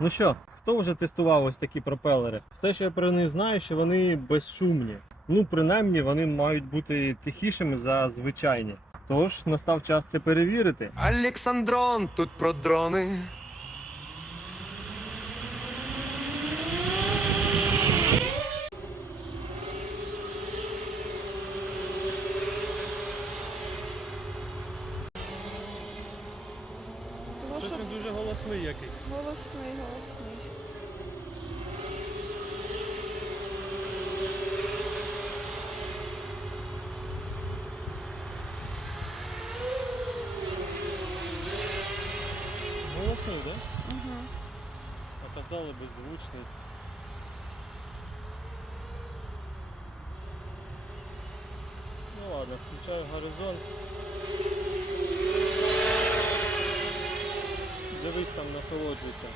Ну що, хто вже тестував ось такі пропелери? Все, що я про них знаю, що вони безшумні. Ну, принаймні, вони мають бути тихішими за звичайні. Тож настав час це перевірити. Олександрон тут про дрони. Тому що він дуже голосний якийсь. голосний, голосний. Голосний, так? Угу. А казали беззвучний. Ну ладно, включаю горизонт. Там, насолоджуйся.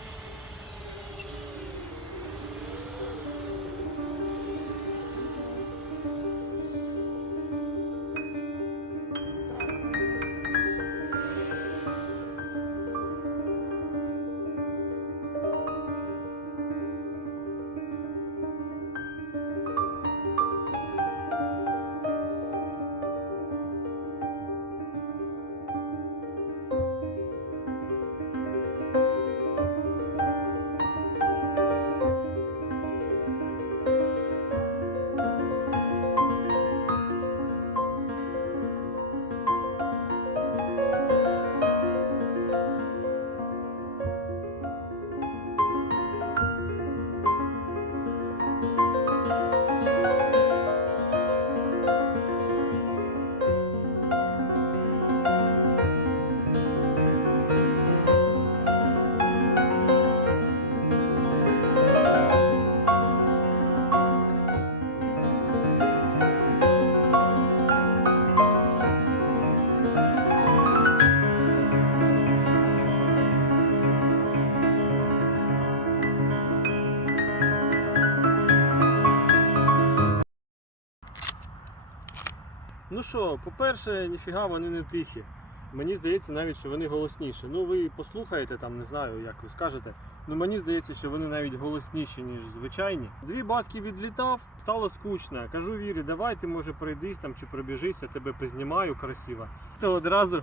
Ну що, по-перше, ніфіга вони не тихі. Мені здається навіть, що вони голосніші. Ну, ви послухаєте там, не знаю, як ви скажете. Ну мені здається, що вони навіть голосніші, ніж звичайні. Дві батки відлітав, стало скучно. Кажу Вірі, давай ти може пройдись там чи пробіжись, я тебе познімаю красиво. То одразу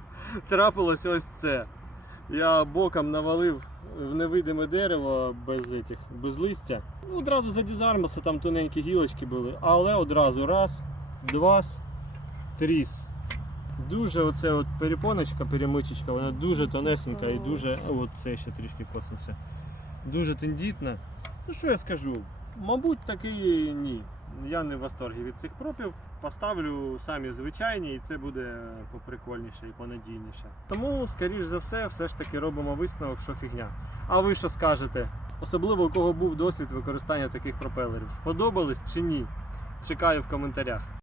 трапилось ось це. Я боком навалив в невидиме дерево без этих, без листя. Ну, Одразу задізармився, там тоненькі гілочки були, але одразу раз, два, тріс. Дуже оце от перепоночка, перемичечка, вона дуже тонесенька і дуже. О, це ще трішки коснувся. Дуже тендітна. Ну що я скажу? Мабуть, таки ні. Я не в восторгі від цих пропів. Поставлю самі звичайні, і це буде поприкольніше і понадійніше. Тому, скоріш за все, все ж таки робимо висновок, що фігня. А ви що скажете? Особливо у кого був досвід використання таких пропелерів. Сподобались чи ні? Чекаю в коментарях.